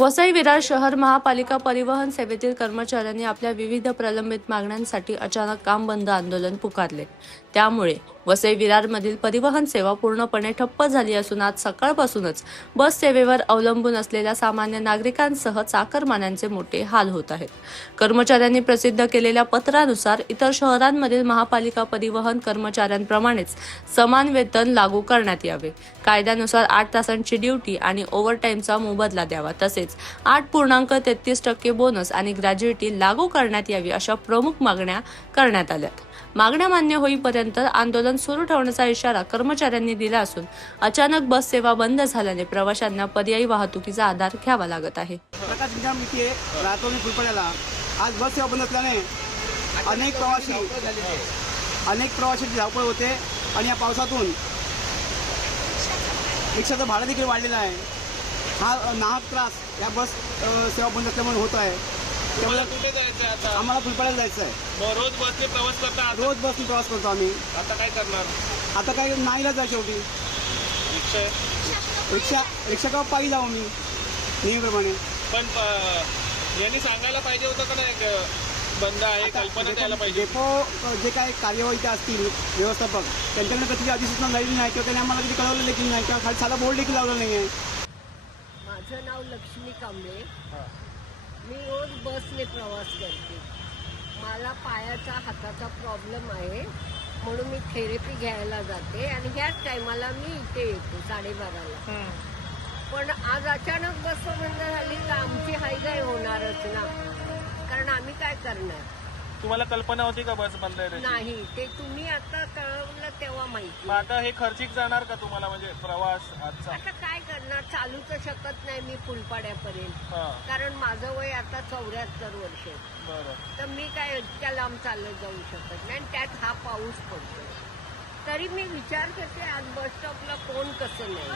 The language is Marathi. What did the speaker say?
वसई विरार शहर महापालिका परिवहन सेवेतील कर्मचाऱ्यांनी आपल्या विविध प्रलंबित मागण्यांसाठी अचानक काम बंद आंदोलन पुकारले। त्यामुळे वसई विरारमधील परिवहन सेवा पूर्णपणे ठप्प झाली असून आज सकाळपासूनच बस सेवेवर अवलंबून असलेल्या सामान्य नागरिकांसह चाकरमान्यांचे मोठे हाल होत आहेत। कर्मचाऱ्यांनी प्रसिद्ध केलेल्या पत्रानुसार इतर शहरांमधील महापालिका परिवहन कर्मचाऱ्यांप्रमाणेच समान वेतन लागू करण्यात यावे, कायद्यानुसार 8 तासांची ड्युटी आणि ओव्हरटाईमचा मोबदला द्यावा, तसेच 8.33% बोनस आणि ग्रॅज्युइटी लागू करण्यात यावी अशा प्रमुख मागण्या करण्यात आल्यात। मागण्या मान्य होईपर्यंत आंदोलन सुरू ठेवण्याचा इशारा कर्मचाऱ्यांनी दिला असून अचानक बस सेवा बंद झाल्याने प्रवाशांना पर्यायी वाहतुकीचा आधार घ्यावा लागत आहे। प्रकाश निजाम इथे राहतो मी फुलपड्याला। आज बस सेवा बंद असल्याने अनेक प्रवाशांची धावपळ होते आणि या पावसातून रिक्षाचं भाडं देखील वाढलेलं आहे। हा नाहक त्रास या बस सेवा बंद असल्यामुळे होत आहे। तुम्हाला कुठे जायचं आहे आता? आम्हाला फुलपड्याला जायचं आहे। रोज बसने प्रवास करता? रोज बसने प्रवास करतो आम्ही। आता काय करणार? आता काय नाईलाज आहे शेवटी। रिक्षा का पायी जाऊ मी नेहमीप्रमाणे। पण यांनी सांगायला पाहिजे होतं का नाही बंद आहे, कल्पना द्यायला पाहिजे। डेपो जे काही कार्यवाही असतील व्यवस्थापक त्यांच्याकडे कधी अधिसूचना झालेली नाही किंवा त्यांनी आम्हाला कधी कळवलं देखील नाही किंवा खाली साधा बोर्ड देखील लावला नाही आहे। माझं नाव लक्ष्मी कांबळे। मी रोज बसने प्रवास करते। मला पायाचा हाताचा प्रॉब्लेम आहे म्हणून मी थेरपी घ्यायला जाते आणि ह्याच टायमाला मी इथे येते 12:30ला। पण आज अचानक बस बंद झाली तर आमची हायगाय होणारच ना, कारण आम्ही काय करणार। तुम्हाला कल्पना होती का बस बंद आहे? नाही, ते तुम्ही आता कळवलं तेव्हा माहिती। आता हे खर्चिक जाणार का तुम्हाला, म्हणजे प्रवास आजचा? आता काय करणार, चालू तर शकत नाही मी फुलपाड्यापर्यंत, कारण माझं वय आता 74 वर्ष आहे। बरं, तर मी काय इतक्या लांब चालत जाऊ शकत नाही, त्यात हा पाऊस पडतो। तरी मी विचार करते आज बस स्टॉपला कोण कसं नाही।